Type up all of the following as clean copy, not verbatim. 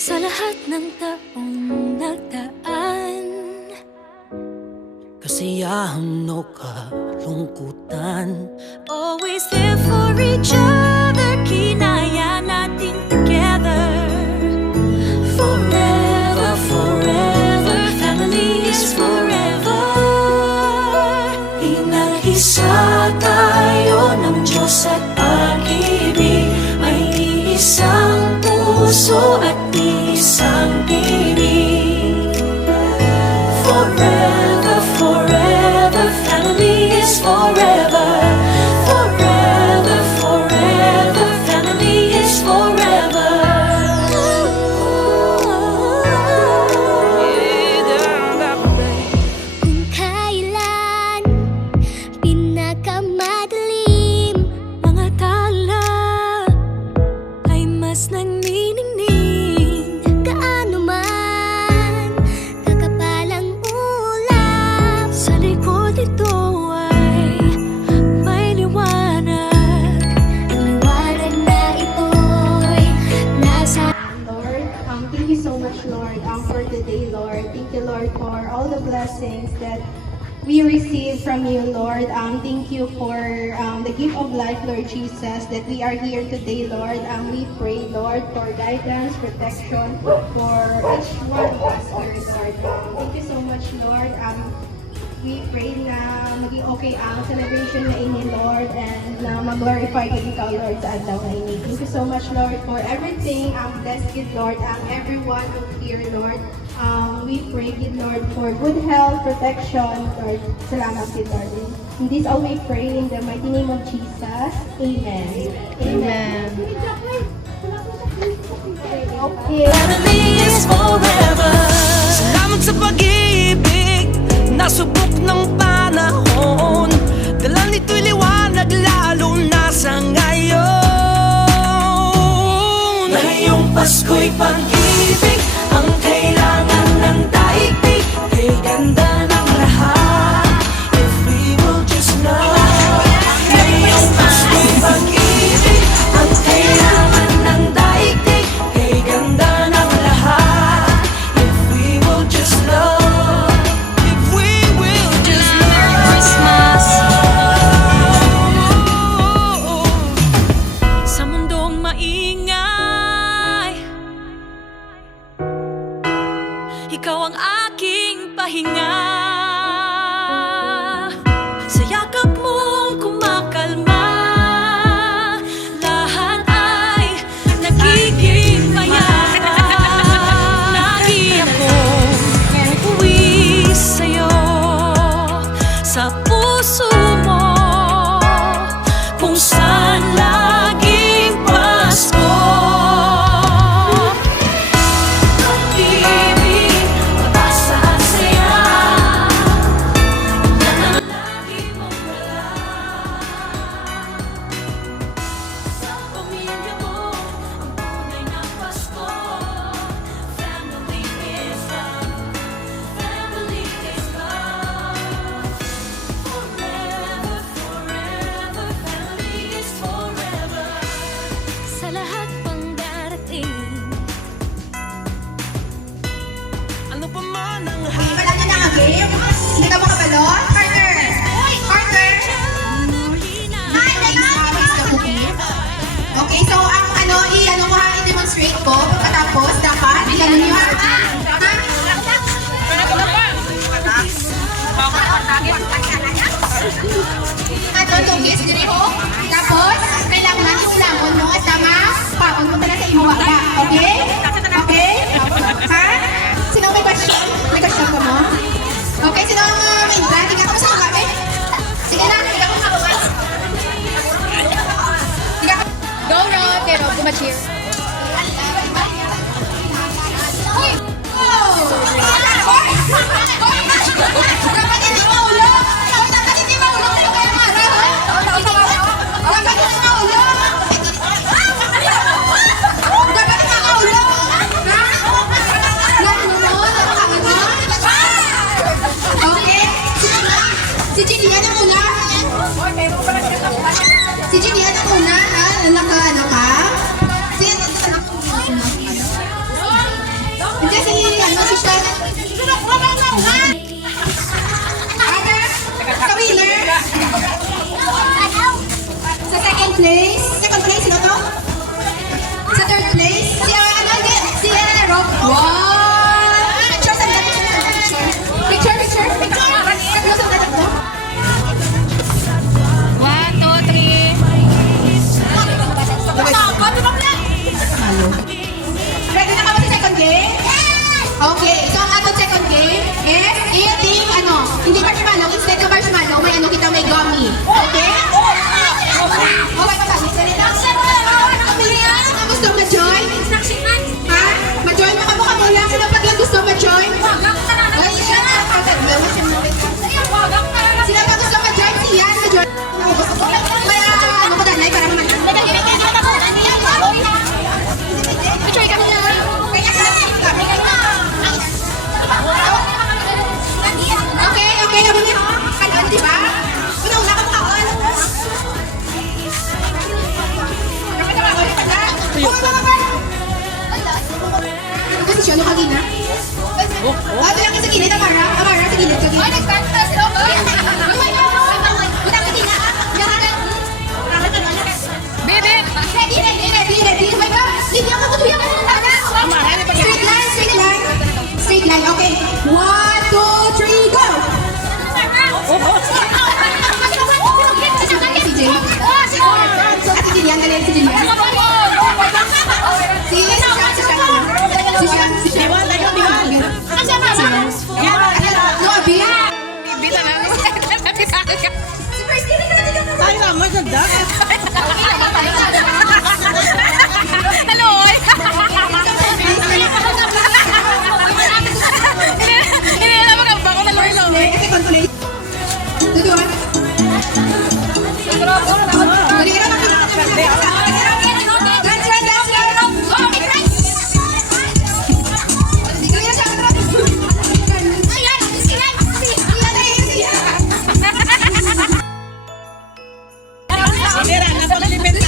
Sa lahat ng taong nagdaan, kasiyahan o kalungkutan, always there for each other, kinaya natin together. Forever, forever, family is forever. Pinag-isa tayo ng Diyos at pag-ibig, may iisang puso at isang tinig. Forever, forever, family is forever. Forever, forever, family is forever. Kung kailan pinakamadilim, mga tala ay mas nagniningning. Gaano man kakapalang ulap, sa likod ito ay may liwanag. Ang liwanag na ito'y nasa Lord, thank you so much, Lord, for today, Lord. Thank you, Lord, for all the blessings that we receive from you, Lord. Thank you for the gift of life, Lord Jesus, that we are here today, Lord. We pray, Lord, for guidance, protection for each one of us, Lord. Thank you so much, Lord. We pray na maging okay ang celebration na ini, Lord, and na mag-glorify ka ikaw, Lord, sa adlaw na ini. Thank you so much, Lord, for everything. Bless it, Lord, everyone who here, Lord. We pray, good Lord, for good health, protection, Lord. Salamat, good Lord. In this all we pray in the mighty name of Jesus. Amen. Amen. Okay. family is forever. Salamat sa pag-ibig, nasubok ng panahon. Dala nito'y liwanag lalo na sa ngayon. Ngayong Pasko'y pag-ibig, ang kailangan ng daigdig. Kay ganda ng lahat, if we will just know. Ngayong Pasko'y pag-ibig, ang kailangan ng daigdig. Kay ganda ng lahat, if we will just love. If we will just love. Christmas. sa mundong maingay, ikaw ang aking pahinga. Sa yakap mong kumakalma, lahat ay nagiging payapa. Lagi akong uuwi sa'yo, sa puso mo, kung saan laging Pasko. Pag-ibig, mataas at saya, yan ang lagi mong dala. Sa pamilya mo, ang tunay na Pasko. Family is love. Family is love. Forever, forever, family is forever. Sa lahat pang darating, Ano pa man ang Wala na nga game? Hindi ka makabalon? Carter! Carter! Hi, nag-aawit ka cookie? Okay, so ang i-ano ko ha, i-demonstrate ko. Katapos, dapat, i-ano nyo ha? Tugis, diri ho. Tapos, kailangan yung lamon mo at tama, paon mo talaga sa imuha ka. Okay? Okay? Ha? Sino may question? May question ka mo? Okay, sino ang may plan? Tingnan ko sa mga sige na, tingnan ko sa mga Go, Rod! Pero, kumachir. Uy! Oh! Dapat hindi maulog! Dapat hindi maulog! Sino kaya mara, ha? Dapat hindi maulog! Dapat hindi maulog! Ha? Ano mo? Okay? Si Jillian ang una. Si Jillian ang una, ha? Ano ka? Si second place. Second place, sino to? Sa third place, si ano, hindi, si Rob. Wow! Picture, sandali. Picture. Tatlo, sandali, tatlo. 1, 2, 3. Ready na ka ba sa second game? Okay, so ang atong second game is eating ano, hindi marshmallow, instead of marshmallow, may ano kita, may gummy. Okay? Okay pa ba? Ang gusto ma-join? Ha? Ma-join mo ka mo kamula? Sino pag yung gusto ma-join? Ay, siya na. Sino pag gusto ma-join? Siya ma-join. Kaya ano ko danay para naman. Picture kami niya. Okay, naman niya. Kalaan, di ba? Una ka makaon. Kasi siya, lukagin na. Ito lang sa gilid, Amara, sa gilid, sa gilid. Baby! Ready. Oh my God! Hindi ako kutuyan mo talaga. Straight line, okay. 1, 2, 3, go! Si Jay. Ate Jillian, galing si Jillian. Si Sean. No, Abi. Bita na. Si Christine, Ay, naman, ganda. Hello! Hindi na naman ang bango na lolo. Kasi consolation. Tutuan. Dali ka naman. That's right. Mira, nasa Pilipinas.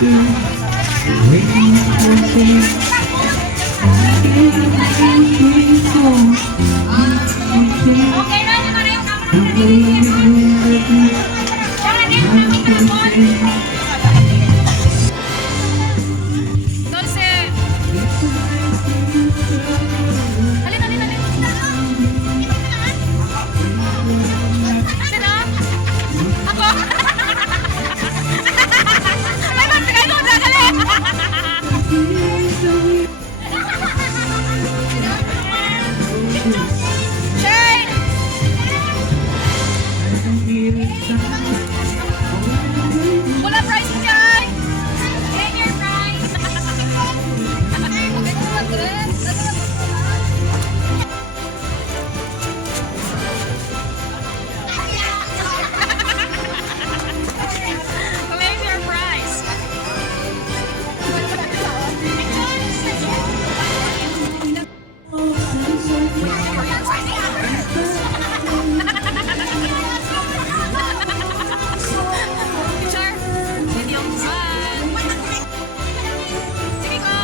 Okay na, yung mga yung Dulce! Halin, halin, halin! Sino? Ako? Ay, magtagay ko, dali! Shane! Wala price dyan! Get your price! Claim your prize! Picture! Video! Sige ko!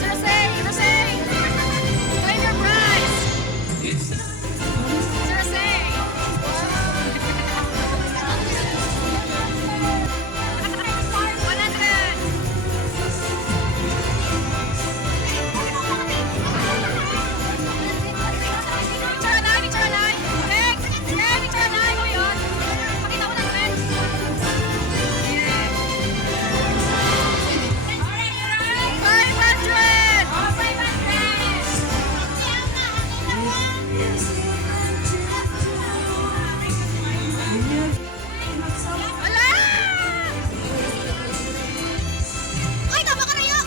Rosé! Rosé! Claim your prize! Rosé! 100! Picture na! Picture na! Tek! Tek! Picture na! Ikaw yun! Pakita mo na ulit! Yeah. 500! Wala! Ay, tama ka na yun!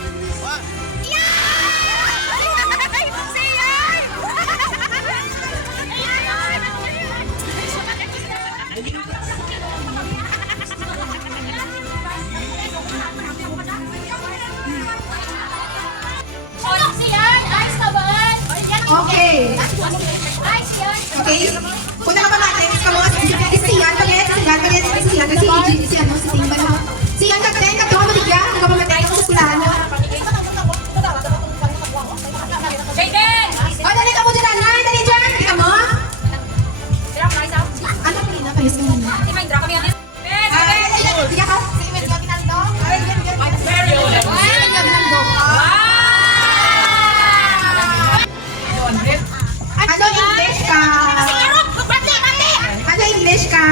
Okay. Okay. Kuna ka pa natin. Kamu, si Sian, pagayat, si Timba na. Sian, kagden, kagden mo maligya. Hindi ka pa matay sa eskulahan mo. Jaden! O, dali ka mo dyan, Anay. Dali dyan. Hindi ka mo. Ano pa rin? Napayos ka muna. Sige ka. Sige, medyo kinaldo. Ano English ka? Ano English ka?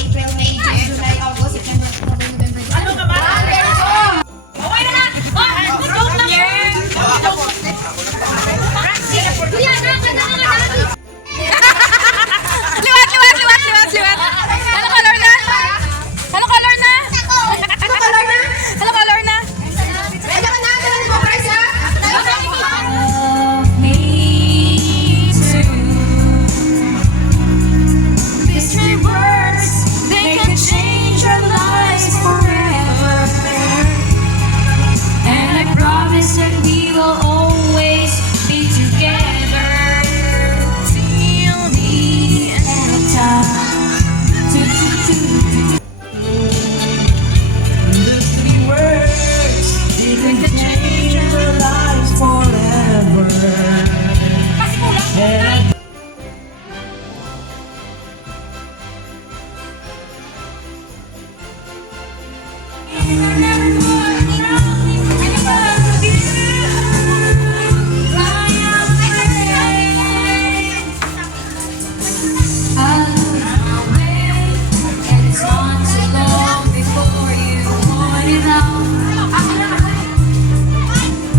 April, May, June, July, August, September, October, November, December. Ano ka ba? Okay na na! Joke lang! Liwat! Ano color na? Ano color na? Ano color na? Ano color na? Ay, baka na, dala mo, guys, ha? Mystery words, they can change our lives forever. And I promise that we will always be together till the end of time. The three words, they can change our lives forever. And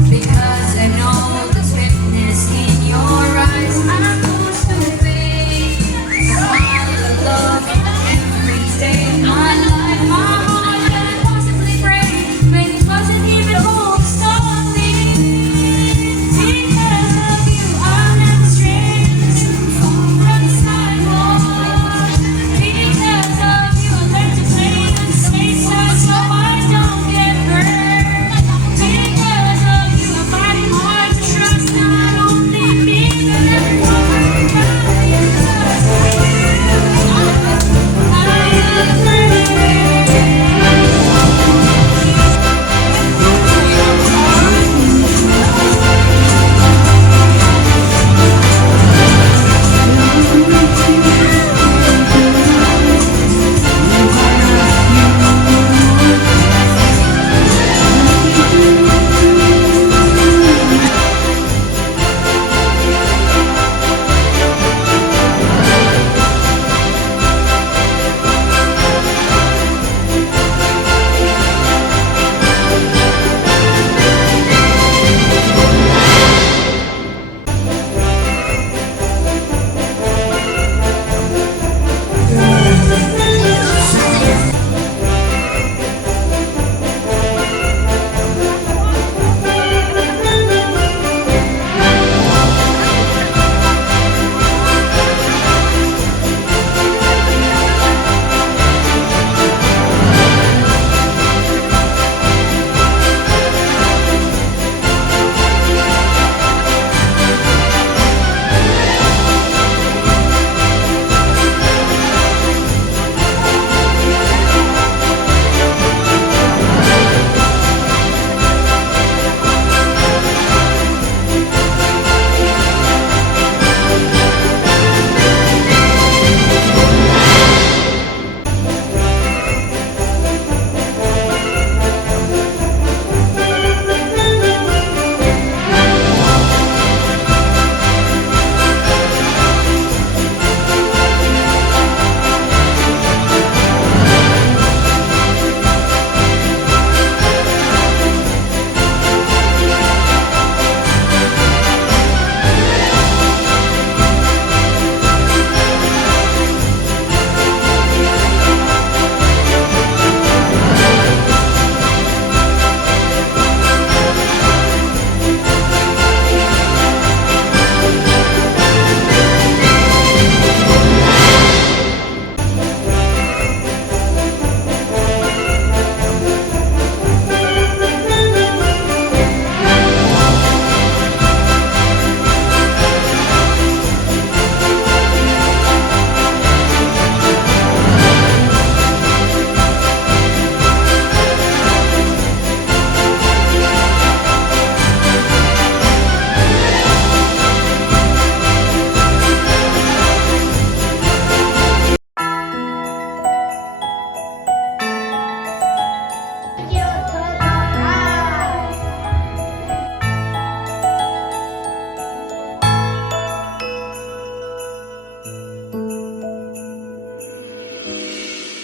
Because I know the sweetness in your eyes, I'm supposed to be a smile of love every day of my life. My heart can possibly break.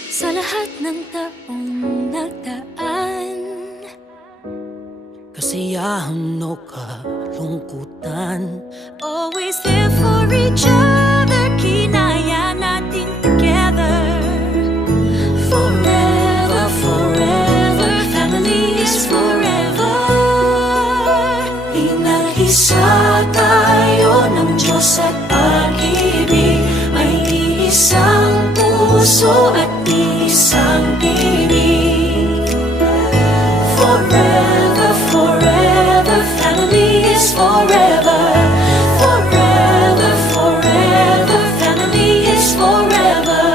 Sa lahat ng taong nagdaan, kasiyahan o kalungkutan, always there for each other, kinaya natin together. forever, forever, family is forever. Inag-isa tayo ng Diyos at pag-ibig, may isang puso at isang tinig. Forever, forever, family is forever. Forever, forever, family is forever.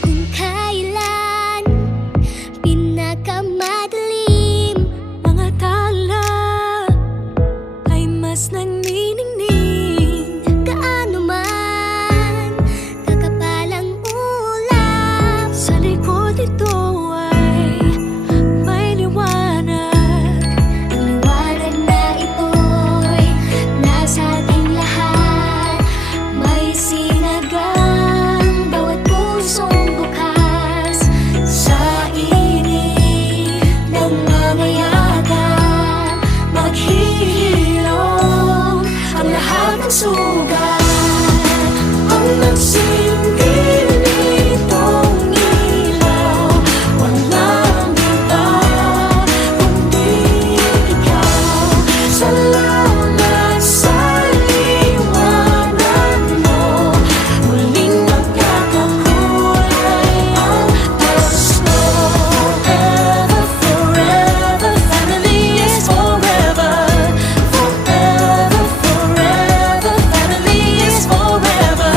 Kung kailan pinakamadilim, mga tala ay mas nagniningning. Gaano man kakapalang ulap, sa likod ito ay may liwanag. Ang liwanag na ito'y nasa ating lahat, may sinagang bawat pusong bukas. Sa init ng mga yakan, maghihilom ang lahat ng sugat. Ang nagsinggil nitong ilaw, walang iba kundi ikaw. Salamat sa liwanag mo, muling magkakakulay ang Pasko. Forever, forever, family is forever. Forever, forever, family is forever.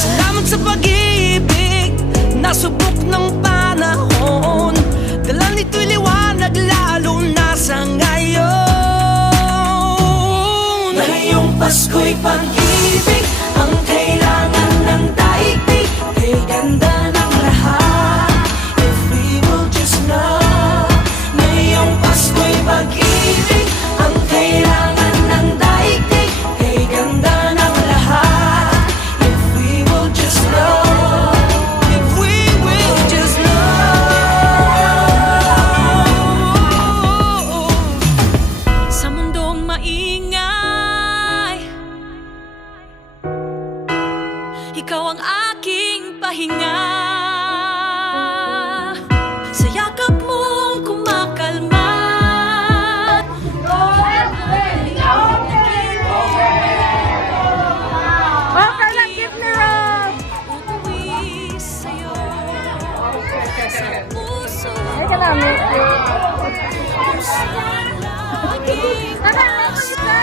Salamat sa pag-ibig, nasubok ng panahon. Dala nito'y liwanag lalo na sa ngayon. Ngayong Pasko'y pag-ibig, ang kailangan ng daigdig, kay ganda ng lahat. If we will just know. Ngayong Pasko'y pag-ibig, ang kailangan ng daigdig, kay ganda ng lahat. If we will just know. If we will just know. Sa mundong maingay, ikaw ang aking pahinga. Sa yakap mong kumakalma. Uuwi sa'yo sa puso. Kung saan laging gusto.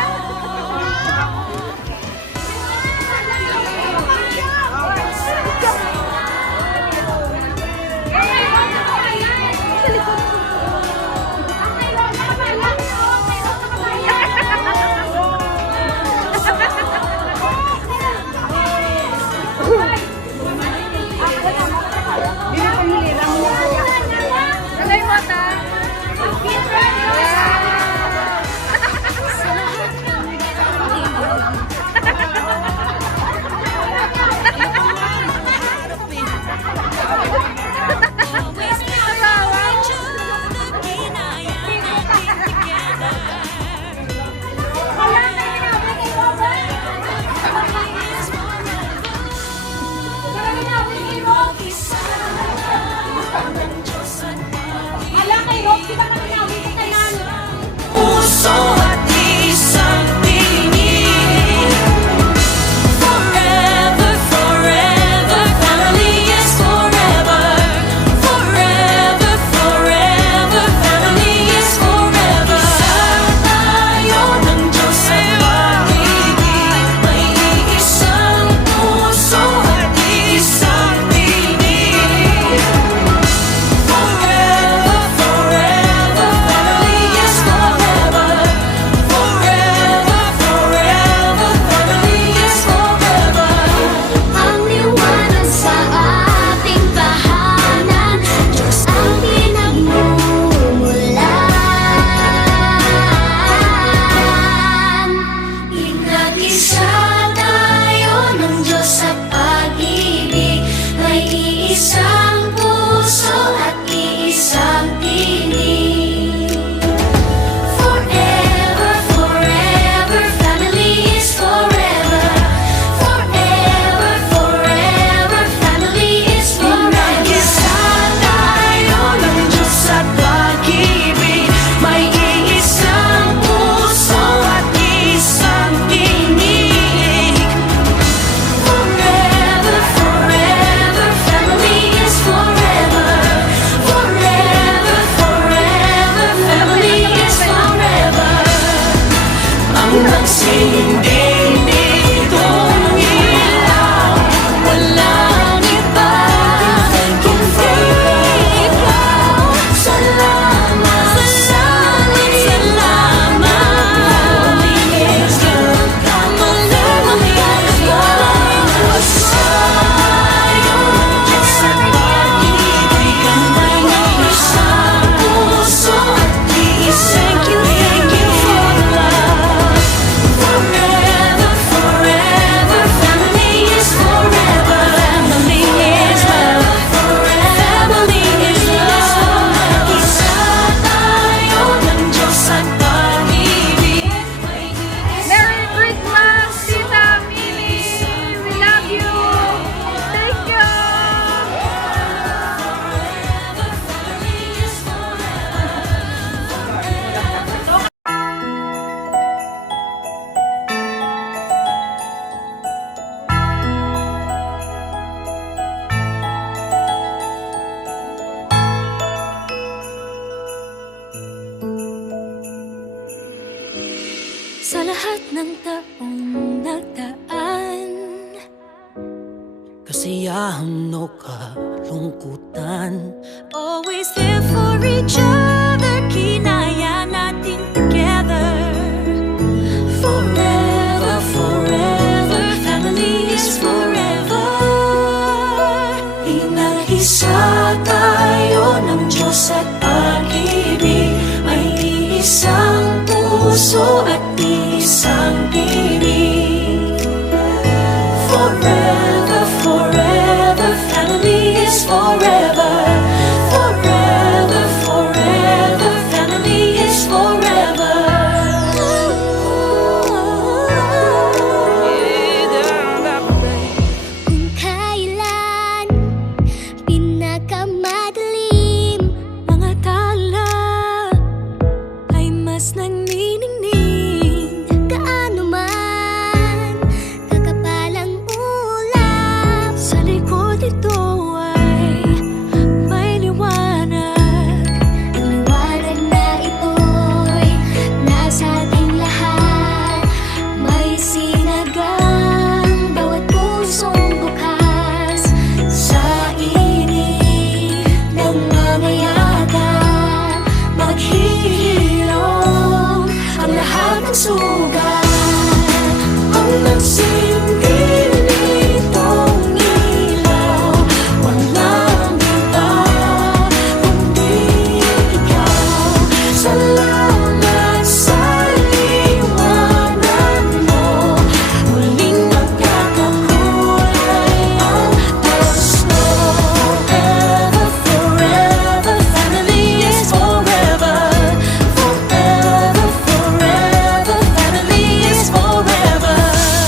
kasiyahan o kalungkutan. Always there for each other, kinaya natin together. Forever, forever, family is forever. Inag-isa tayo ng Diyos at pag-ibig. May isang puso at isang bibig. Forever, forever, family is forever. Forever, forever, family is forever. Kung kailan pinakamadilim, Mga tala ay mas nagniningning. gaano man kakapalang ulap, Sa likod ito ay may liwanag. ang liwanag na ito'y nasa ating lahat. May sinagang bawat pusong bukas, Sa init ng mamayagan, maghihilom ang lahat ng sugat. Ang nagsilbi nitong ilaw, walang iba kundi ikaw. Salamat sa liwanag mo, muling magkakakulay ang Pasko. Forever, forever, family is forever. Forever, forever, family is forever.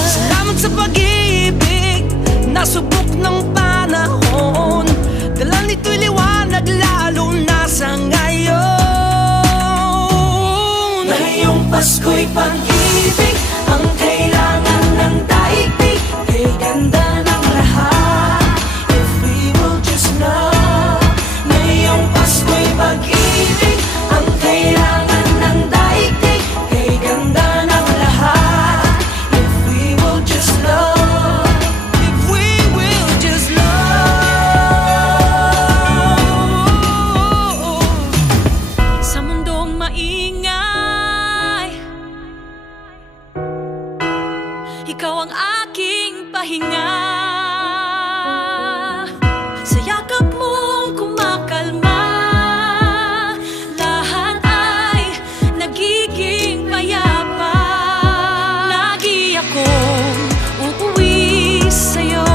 Salamat sa pag-ibig, nasubok ng panahon. Dala nito'y liwanag lalo na sa ngayon. Ngayong Pasko'y pag-ibig, ang kailangan ng daigdig. Kay ganda ng lahat, if we will just love. Ngayong Pasko'y pag-ibig, ang kailangan ng daigdig. Kay ganda ng lahat, if we will just love. If we will just love. Sa mundong maingay, ikaw ang aking pahinga. Sa yakap mong kumakalma, lahat ay nagiging payapa. Lagi akong uuwi sa'yo,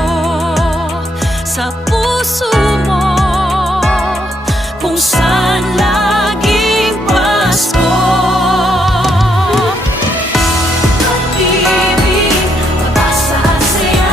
sa puso mo, kung saan laging Pasko. Pag-ibig, pag-asa at saya,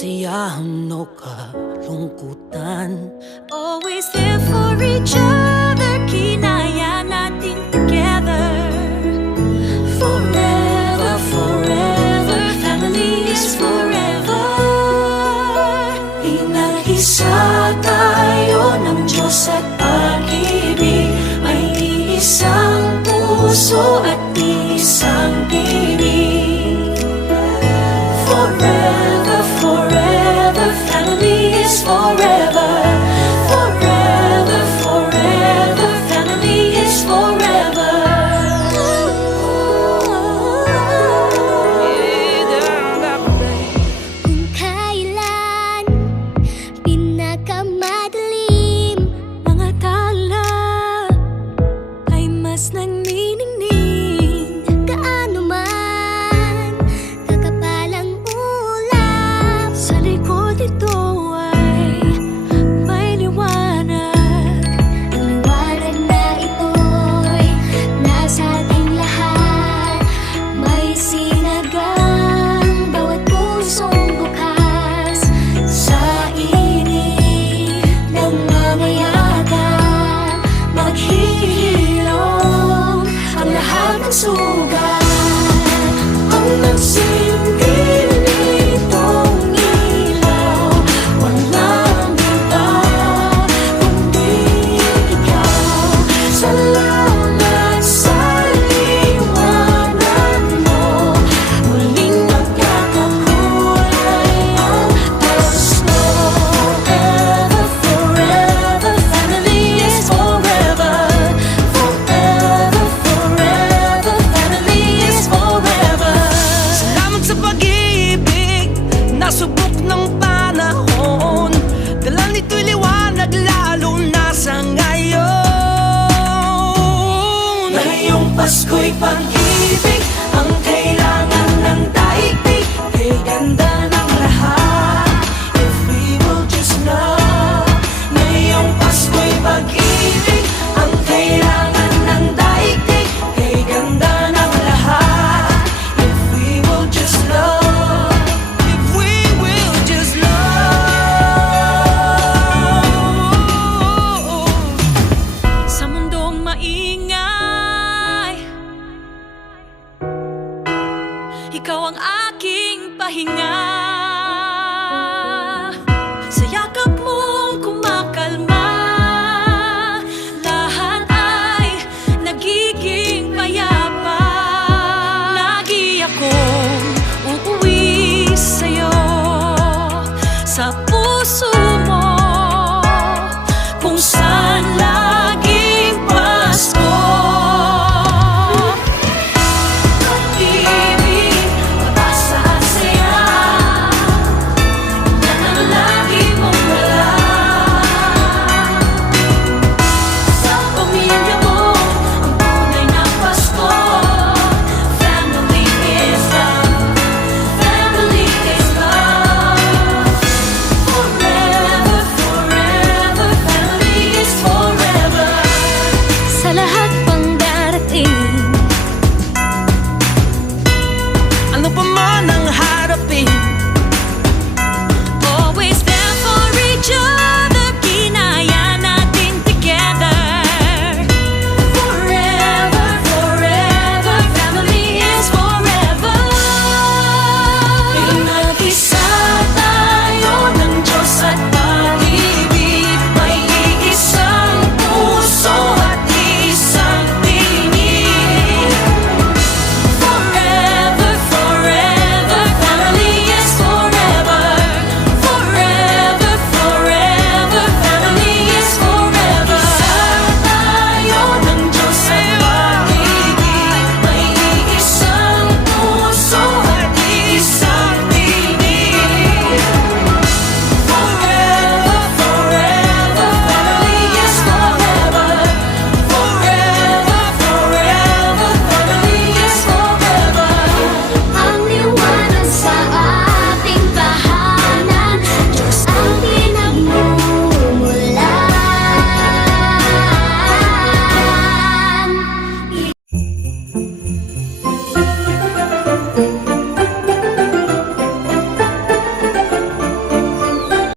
kasiyahan o kalungkutan. Always there for each other, kinaya natin together. Forever, forever, family is forever. Pinag-isa tayo ng Diyos at pag-ibig. May isang puso at isang tinig. Forever, forever, family is forever. Forever, forever, family is forever. Kung kailan pinakamadilim mga tala ay mas nagniningning. Gaano man kakapalang ulap, sa likod ito ay may liwanag. Ang liwanag na ito'y nasa ating lahat. May sinagang bawat pusong bukas. Sa init ng mamayagan, maghihilom ang lahat ng sugat. Ang nagsilbi nitong ilaw, walang iba kundi ikaw. Salamat sa liwanag mo, muling magkakakulay ang Pasko. Forever, forever, family is forever. Forever, forever, family is forever. Salamat sa pag-ibig, nasubok ng panahon. Dala nito'y liwanag lalo na sa ngayon. Ngayong Pasko'y pag-ibig ang kailangan ng daigdig. Kay ganda ng lahat, if we will just know. Ngayong Pasko'y pag-ibig ang kailangan ng daigdig. Kay ganda ng lahat, if we will just love. If we will just love. Sa mundong maingay, ikaw ang aking pahinga. Sa yakap mong kumakalma, lahat ay nagiging payapa. Lagi akong uuwi sa'yo sa